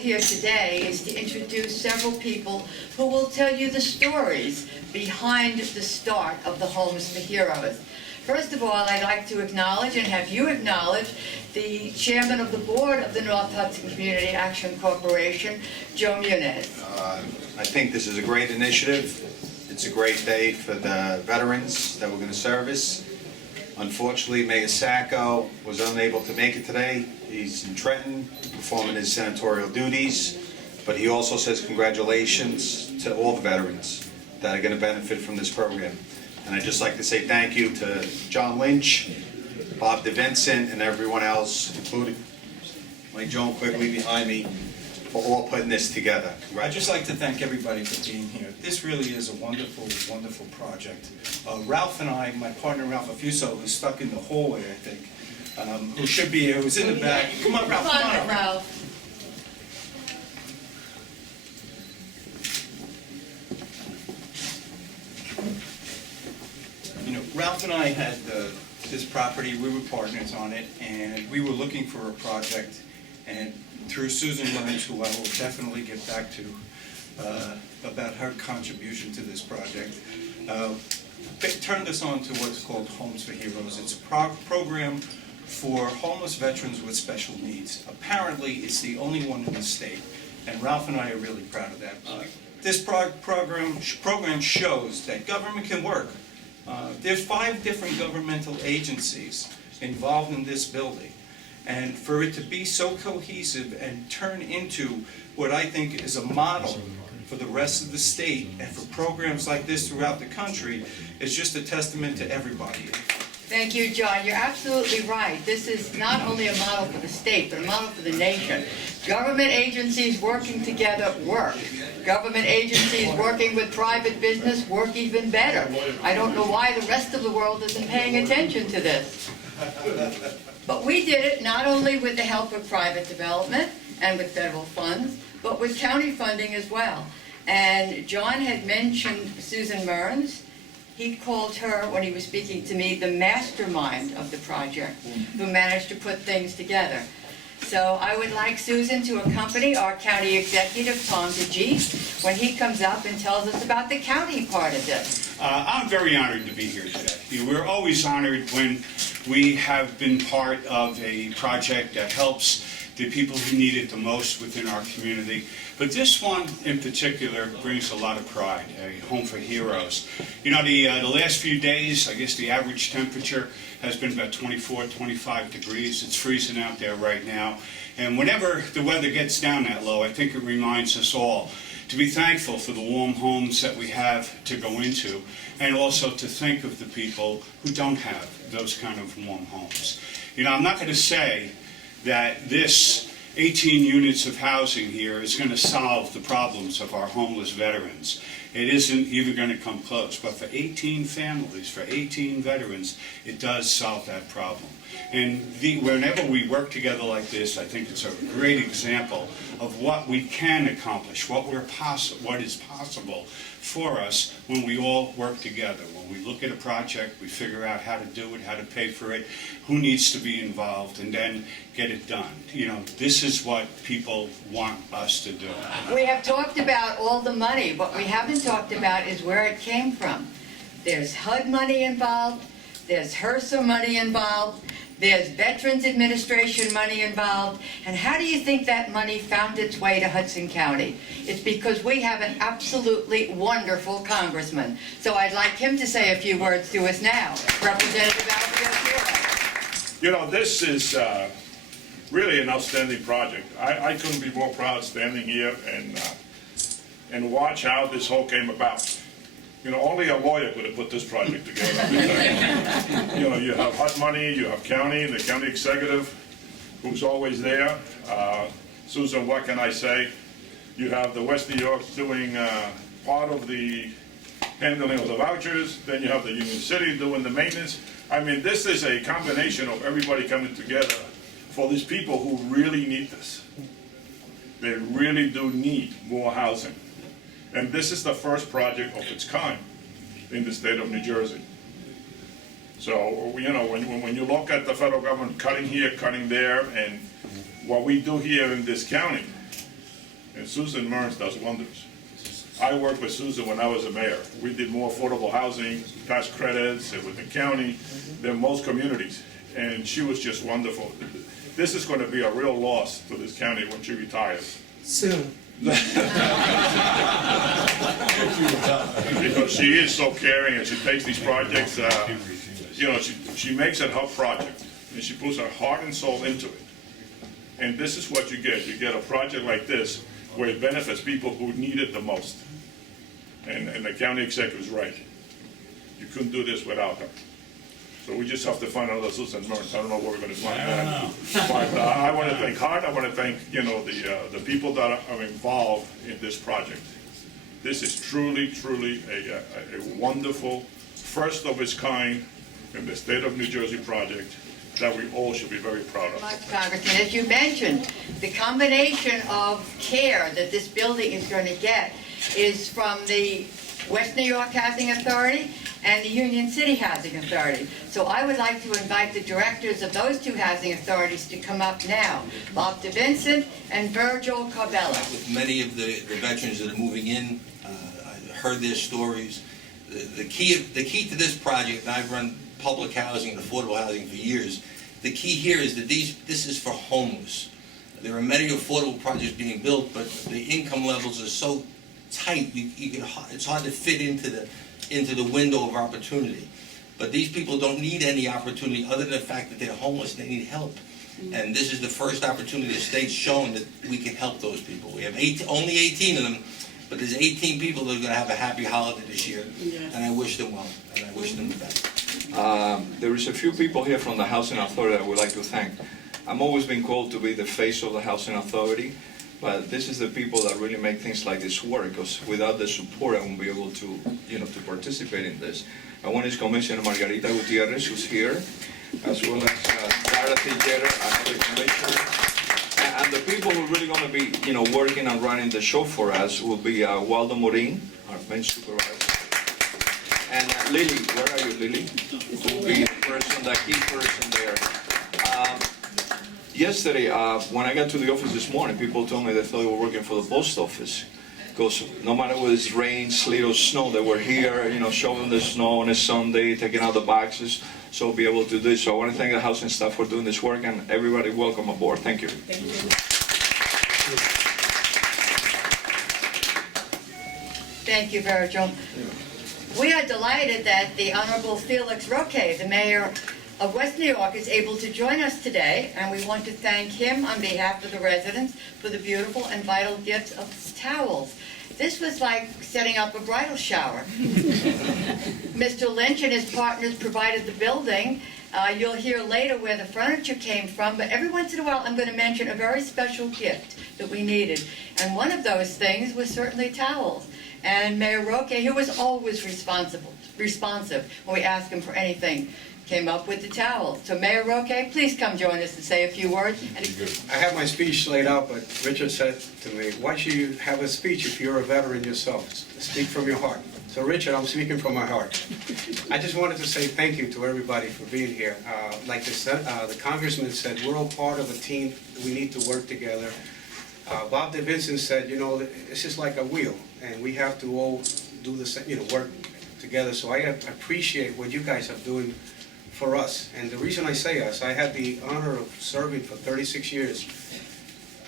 here today is to introduce several people who will tell you the stories behind the start of the Homes for Heroes. First of all, I'd like to acknowledge and have you acknowledge the chairman of the board of the North Hudson Community Action Corporation, Joe Muniz. I think this is a great initiative. It's a great day for the veterans that we're going to service. Unfortunately, Mayor Sacco was unable to make it today. He's in Trenton performing his senatorial duties, but he also says congratulations to all the veterans that are going to benefit from this program. And I'd just like to say thank you to John Lynch, Bob DeVincent, and everyone else, including Mike Joan quickly behind me, for all putting this together. I'd just like to thank everybody for being here. This really is a wonderful, wonderful project. Ralph and I, my partner Ralph Affuso, who's stuck in the hallway, I think, who should be here, who's in the back. Come on, Ralph, come on, Ralph. You know, Ralph and I had this property, we were partners on it, and we were looking for a project, and through Susan Burns, who I will definitely get back to about her contribution to this project, turned us on to what's called Homes for Heroes. It's a program for homeless veterans with special needs. Apparently, it's the only one in the state, and Ralph and I are really proud of that. This program shows that government can work. There's 5 different governmental agencies involved in this building. And for it to be so cohesive and turn into what I think is a model for the rest of the state and for programs like this throughout the country is just a testament to everybody. Thank you, John. You're absolutely right. This is not only a model for the state, but a model for the nation. Government agencies working together work. Government agencies working with private business work even better. I don't know why the rest of the world isn't paying attention to this. But we did it not only with the help of private development and with federal funds, but with county funding as well. And John had mentioned Susan Burns. He called her, when he was speaking to me, the mastermind of the project, who managed to put things together. So I would like Susan to accompany our county executive, Tom DeGeese, when he comes up and tells us about the county part of this. I'm very honored to be here today. We're always honored when we have been part of a project that helps the people who need it the most within our community. But this one in particular brings a lot of pride, a Home for Heroes. You know, the last few days, I guess the average temperature has been about 24, 25 degrees. It's freezing out there right now. And whenever the weather gets down that low, I think it reminds us all to be thankful for the warm homes that we have to go into, and also to think of the people who don't have those kind of warm homes. You know, I'm not going to say that this 18 units of housing here is going to solve the problems of our homeless veterans. It isn't even going to come close, but for 18 families, for 18 veterans, it does solve that problem. And whenever we work together like this, I think it's a great example of what we can accomplish, what is possible for us when we all work together. When we look at a project, we figure out how to do it, how to pay for it, who needs to be involved, and then get it done. You know, this is what people want us to do. We have talked about all the money. What we haven't talked about is where it came from. There's HUD money involved, there's HRSA money involved, there's Veterans Administration money involved, and how do you think that money found its way to Hudson County? It's because we have an absolutely wonderful congressman. So I'd like him to say a few words to us now. Representative Alfio. You know, this is really an outstanding project. I couldn't be more proud standing here and watch how this whole came about. You know, only a lawyer could have put this project together. You know, you have HUD money, you have county, the county executive, who's always there. Susan, what can I say? You have the West New York doing part of the handling of the vouchers. Then you have the Union City doing the maintenance. I mean, this is a combination of everybody coming together for these people who really need this. They really do need more housing. And this is the first project of its kind in the state of New Jersey. So, you know, when you look at the federal government cutting here, cutting there, and what we do here in this county, And Susan Mearns does wonders. I worked with Susan when I was a mayor. We did more affordable housing, tax credits, and with the county than most communities. And she was just wonderful. This is going to be a real loss to this county when she retires. Soon. Because she is so caring and she takes these projects, she makes it her project. And she puts her heart and soul into it. And this is what you get. You get a project like this where it benefits people who need it the most. And the county executive is right. You couldn't do this without her. So we just have to find another Susan Mearns. I don't know where we're going to find that. But I want to thank Hart. I want to thank the people that are involved in this project. This is truly a wonderful, first of its kind in the state of New Jersey project that we all should be very proud of. Congressman, as you mentioned, the combination of care that this building is going to get is from the West New York Housing Authority and the Union City Housing Authority. So I would like to invite the directors of those two housing authorities to come up now, Bob DeVincent and Virgil Corbella. With many of the veterans that are moving in, I heard their stories. The key to this project, and I've run public housing and affordable housing for years, the key here is that this is for homeless. There are many affordable projects being built, but the income levels are so tight, it's hard to fit into the window of opportunity. But these people don't need any opportunity other than the fact that they're homeless, they need help. And this is the first opportunity the state's shown that we can help those people. We have only 18 of them, but there's 18 people that are going to have a happy holiday this year. And I wish them well, and I wish them the best. There is a few people here from the Housing Authority I would like to thank. I'm always been called to be the face of the Housing Authority, but this is the people that really make things like this work, because without the support I won't be able to, to participate in this. One is Commissioner Margarita Gutierrez, who's here, as well as Dorothy Jeter, another commissioner. And the people who are really going to be, working and running the show for us will be Waldo Morin, our main supervisor. And Lily, where are you, Lily? Who will be the key person there. Yesterday, when I got to the office this morning, people told me they thought they were working for the post office. Because no matter whether it's rain, sleet, or snow, they were here, shoveling the snow on a Sunday, taking out the boxes, so be able to do it. So I want to thank the housing staff for doing this work, and everybody welcome aboard. Thank you. Thank you. Thank you, Virgil. We are delighted that the Honorable Felix Roque, the mayor of West New York, is able to join us today, and we want to thank him on behalf of the residents for the beautiful and vital gifts of towels. This was like setting up a bridal shower. Mr. Lynch and his partners provided the building. You'll hear later where the furniture came from, but every once in a while I'm going to mention a very special gift that we needed. And one of those things was certainly towels. And Mayor Roque, who was always responsive when we asked him for anything, came up with the towel. So Mayor Roque, please come join us and say a few words. I have my speech laid out, but Richard said to me, why should you have a speech if you're a veteran yourself? Speak from your heart. So Richard, I'm speaking from my heart. I just wanted to say thank you to everybody for being here. Like the congressman said, we're all part of a team. We need to work together. Bob DeVincent said, it's just like a wheel, and we have to all do the same, work together. So I appreciate what you guys are doing for us. And the reason I say us, I had the honor of serving for 36 years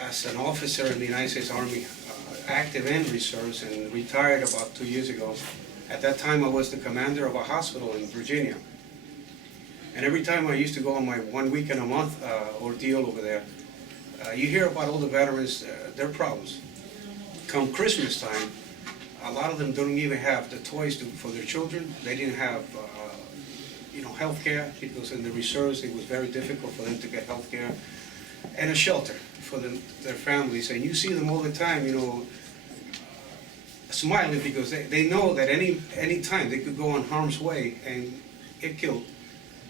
as an officer in the United States Army, active and reserves, and retired about 2 years ago. At that time, I was the commander of a hospital in Virginia. And every time I used to go on my 1 weekend a month ordeal over there, you hear about all the veterans, their problems. Come Christmas time, a lot of them don't even have the toys for their children. They didn't have health care, because in the reserves it was very difficult for them to get health care, and a shelter for their families. And you see them all the time, smiling, because they know that any time they could go on harm's way and get killed.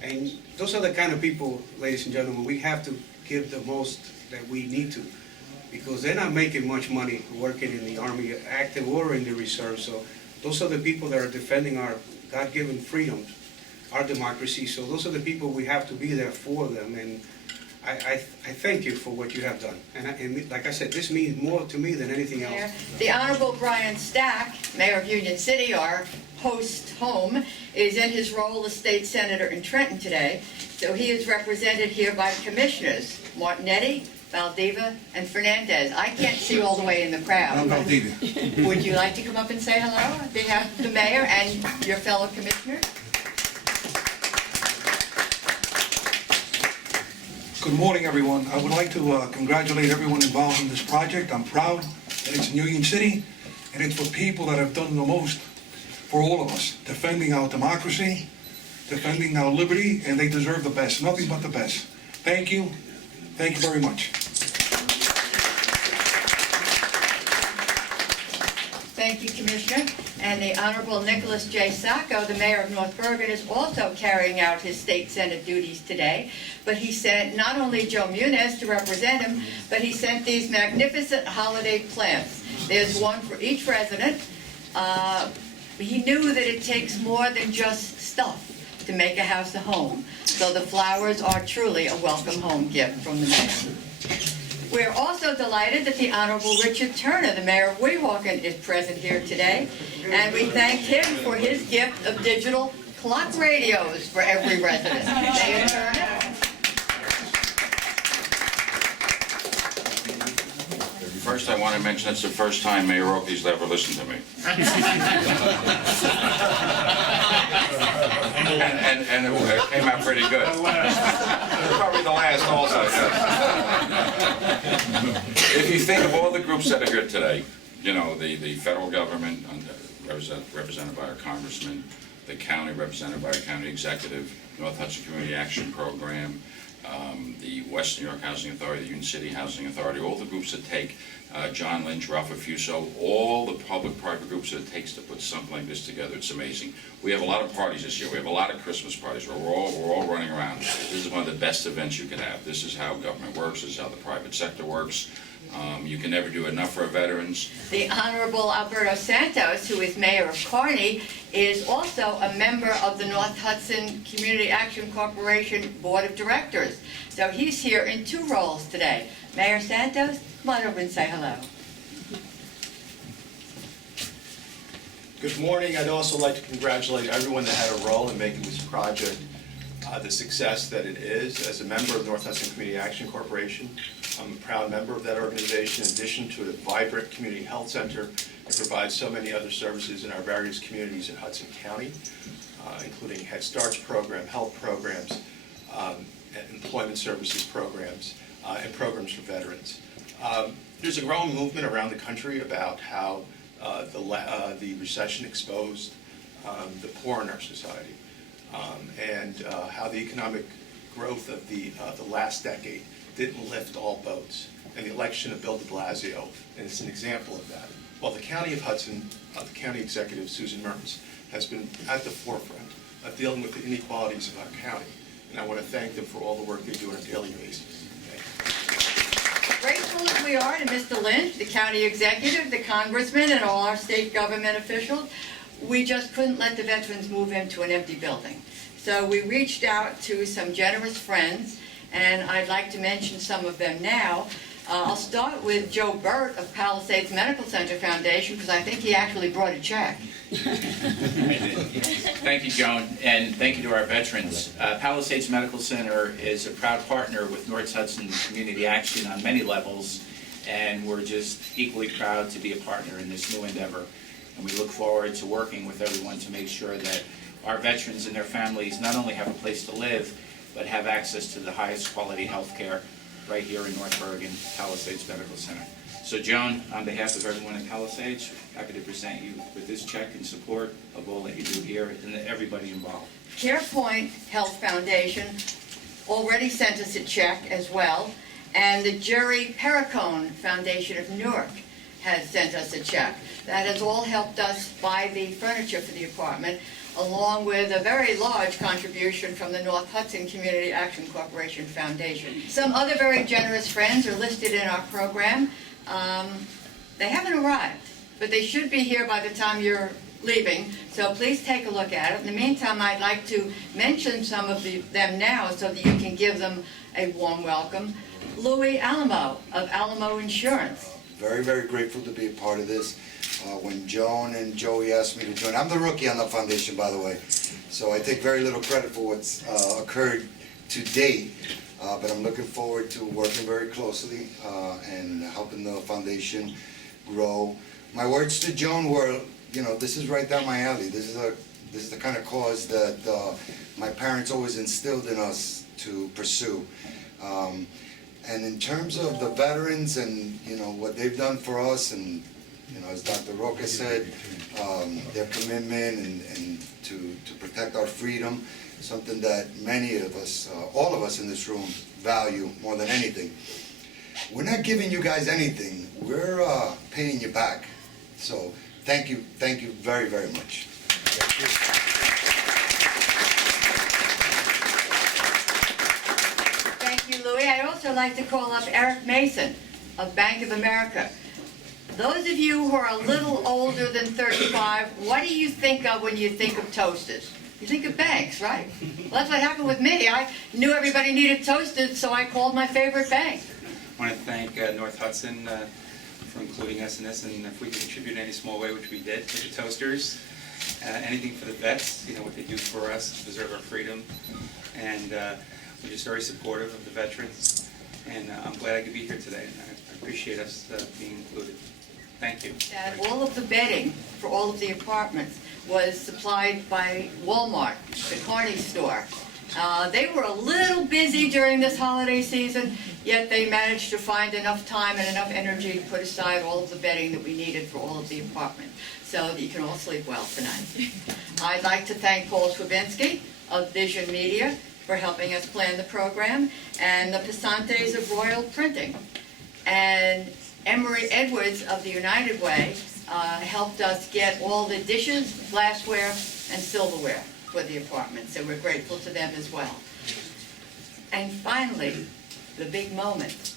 And those are the kind of people, ladies and gentlemen, we have to give the most that we need to, because they're not making much money working in the Army, active or in the reserve. So those are the people that are defending our God-given freedoms, our democracy. So those are the people we have to be there for them. And I thank you for what you have done. And like I said, this means more to me than anything else. Mayor. The Honorable Brian Stack, Mayor of Union City, our host home, is in his role as state senator in Trenton today. So he is represented here by commissioners Martinetti, Valdeva, and Fernandez. I can't see all the way in the crowd. I'm Valdivia. Would you like to come up and say hello on behalf of the mayor and your fellow commissioners? Good morning, everyone. I would like to congratulate everyone involved in this project. I'm proud that it's in Union City, and it's for people that have done the most for all of us, defending our democracy, defending our liberty, and they deserve the best, nothing but the best. Thank you. Thank you very much. Thank you, Commissioner. And the Honorable Nicholas J. Sacco, the Mayor of North Bergen, is also carrying out his state senate duties today. But he sent not only Joe Muniz to represent him, but he sent these magnificent holiday plants. There's one for each resident. He knew that it takes more than just stuff to make a house a home. So the flowers are truly a welcome home gift from the mayor. We're also delighted that the Honorable Richard Turner, the Mayor of Weehawken, is present here today. And we thank him for his gift of digital clock radios for every resident. Mayor Turner. First, I want to mention it's the first time Mayor Oakey's ever listened to me. and it came out pretty good. Probably the last also, yes. If you think of all the groups that are here today, you know, the federal government, represented by our congressman, the county represented by our county executive, North Hudson Community Action Program, the West New York Housing Authority, the Union City Housing Authority, all the groups that take, John Lynch, Ralph Affuso, all the public-private groups that it takes to put something like this together. It's amazing. We have a lot of parties this year. We have a lot of Christmas parties where we're all running around. This is one of the best events you can have. This is how government works. This is how the private sector works. You can never do enough for our veterans. The Honorable Alberto Santos, who is Mayor of Kearney, is also a member of the North Hudson Community Action Corporation Board of Directors. So he's here in two roles today. Mayor Santos, come on over and say hello. Good morning. I'd also like to congratulate everyone that had a role in making this project the success that it is. As a member of North Hudson Community Action Corporation, I'm a proud member of that organization. In addition to a vibrant community health center, it provides so many other services in our various communities in Hudson County, including Head Starts program, health programs, employment services programs, and programs for veterans. There's a growing movement around the country about how the recession exposed the poor in our society, and how the economic growth of the last decade didn't lift all boats. And the election of Bill de Blasio, and it's an example of that. Well, the County of Hudson, the County Executive, Susan Mertens, has been at the forefront of dealing with the inequalities of our county. And I want to thank them for all the work they do on a daily basis. Grateful as we are to Mr. Lynch, the county executive, the congressman, and all our state government officials, we just couldn't let the veterans move into an empty building. So we reached out to some generous friends, and I'd like to mention some of them now. I'll start with Joe Burt of Palisades Medical Center Foundation, because I think he actually brought a check. Thank you, Joan, and thank you to our veterans. Palisades Medical Center is a proud partner with North Hudson Community Action on many levels, and we're just equally proud to be a partner in this new endeavor. And we look forward to working with everyone to make sure that our veterans and their families not only have a place to live, but have access to the highest quality health care right here in North Bergen, Palisades Medical Center. So Joan, on behalf of everyone in Palisades, happy to present you with this check in support of all that you do here and everybody involved. CarePoint Health Foundation already sent us a check as well, and the Jerry Perricone Foundation of Newark has sent us a check. That has all helped us buy the furniture for the apartment, along with a very large contribution from the North Hudson Community Action Corporation Foundation. Some other very generous friends are listed in our program. They haven't arrived, but they should be here by the time you're leaving, so please take a look at it. In the meantime, I'd like to mention some of them now so that you can give them a warm welcome. Louis Alamo of Alamo Insurance. Very, very grateful to be a part of this. When Joan and Joey asked me to join, I'm the rookie on the foundation, by the way, so I take very little credit for what's occurred to date, but I'm looking forward to working very closely and helping the foundation grow. My words to Joan were, you know, this is right down my alley. This is the kind of cause that my parents always instilled in us to pursue. And in terms of the veterans and, you know, what they've done for us, and, you know, as Dr. Roca said, their commitment and to protect our freedom, something that many of us, all of us in this room, value more than anything. We're not giving you guys anything. We're paying you back. So thank you very, very much. Thank you, Louis. I'd also like to call up Eric Mason of Bank of America. Those of you who are a little older than 35, what do you think of when you think of toasters? You think of banks, right? Well, that's what happened with me. I knew everybody needed toasters, so I called my favorite bank. I want to thank North Hudson for including us in this, and if we can contribute in any small way, which we did, with the toasters, anything for the vets, you know, what they do for us to preserve our freedom, and we're just very supportive of the veterans, and I'm glad I could be here today, and I appreciate us being included. Thank you. That all of the bedding for all of the apartments was supplied by Walmart, the Carney store. They were a little busy during this holiday season, yet they managed to find enough time and enough energy to put aside all of the bedding that we needed for all of the apartments, so that you can all sleep well tonight. I'd like to thank Paul Schwabinski of Vision Media for helping us plan the program, and the Pasantes of Royal Printing. And Emery Edwards of the United Way helped us get all the dishes, glassware, and silverware for the apartment, so we're grateful to them as well. And finally, the big moment.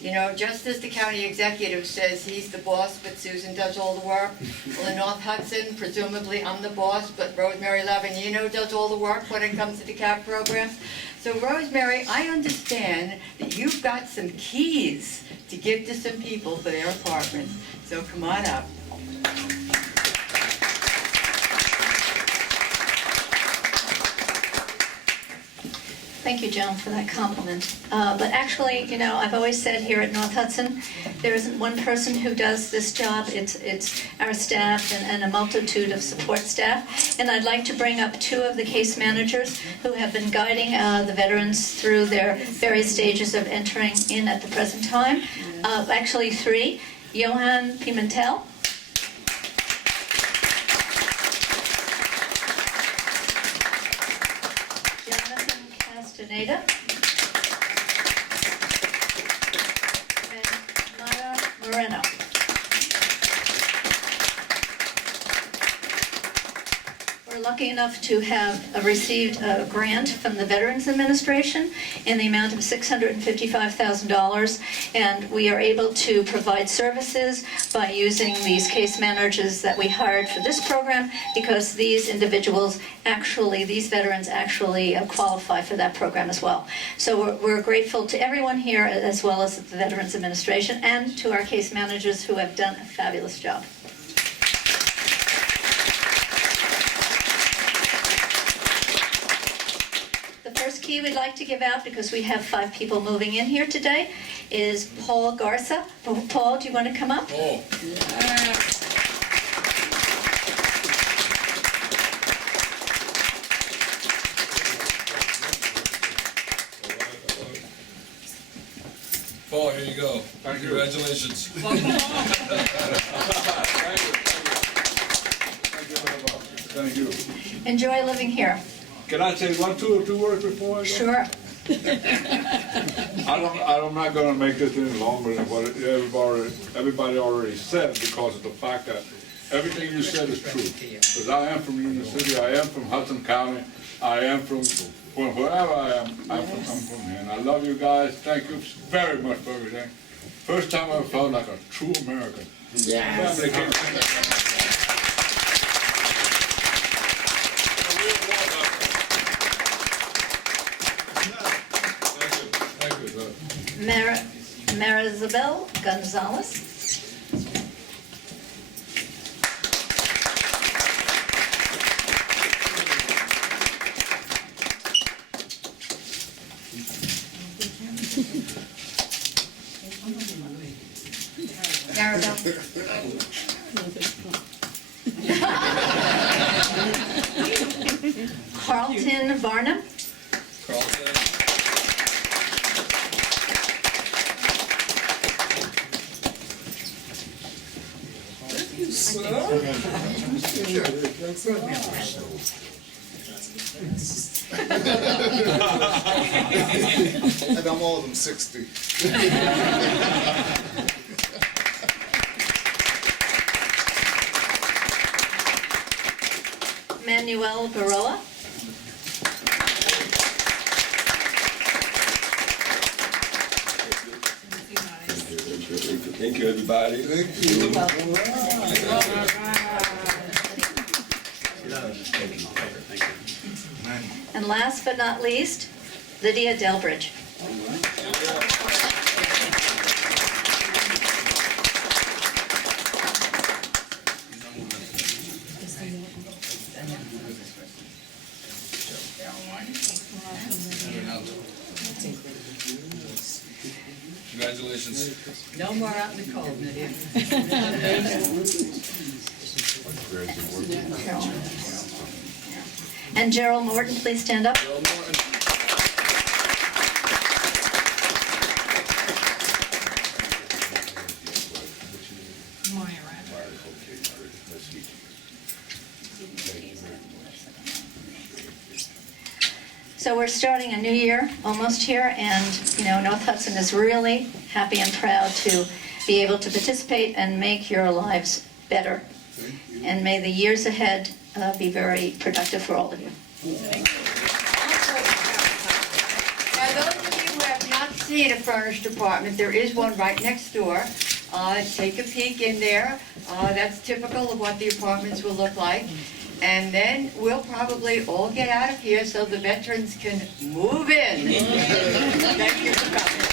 You know, just as the county executive says he's the boss, but Susan does all the work, well, in North Hudson, presumably I'm the boss, but Rosemary Lavigno does all the work when it comes to the CAP program. So Rosemary, I understand that you've got some keys to give to some people for their apartments, so come on up. Thank you, Joan, for that compliment. But actually, you know, I've always said here at North Hudson, there isn't one person who does this job. It's our staff and a multitude of support staff. And I'd like to bring up two of the case managers who have been guiding the veterans through their various stages of entering in at the present time. Actually, three. Johan Pimentel. Castaneda, and Mara Moreno. We're lucky enough to have received a grant from the Veterans Administration in the amount of $655,000, and we are able to provide services by using these case managers that we hired for this program, because these individuals actually, these veterans actually qualify for that program as well. So we're grateful to everyone here, as well as the Veterans Administration, and to our case managers who have done a fabulous job. Key we'd like to give out, because we have 5 people moving in here today, is Paul Garza. Paul, do you want to come up? Oh. Paul, here you go. Congratulations. Thank you. Enjoy living here. Can I say two words before I go? Sure. I'm not going to make this any longer than what everybody already said, because of the fact that everything you said is true. Because I am from Union City, I am from Hudson County, I am from wherever I am, I'm from here. And I love you guys. Thank you very much for everything. First time I ever felt like a true American. Yes. Marisabel Gonzalez. Carlton Varnum. And I'm all of them 60. Manuel Baroa. Thank you, everybody. Thank you. And last but not least, Lydia Delbridge. Congratulations. No more out in the cold, Lydia. And Gerald Morton, please stand up. So we're starting a new year, almost here, and North Hudson is really happy and proud to be able to participate and make your lives better. And may the years ahead be very productive for all of you. Now, those of you who have not seen a furnished apartment, there is one right next door. Take a peek in there. That's typical of what the apartments will look like. And then we'll probably all get out of here so the veterans can move in. Thank you for coming.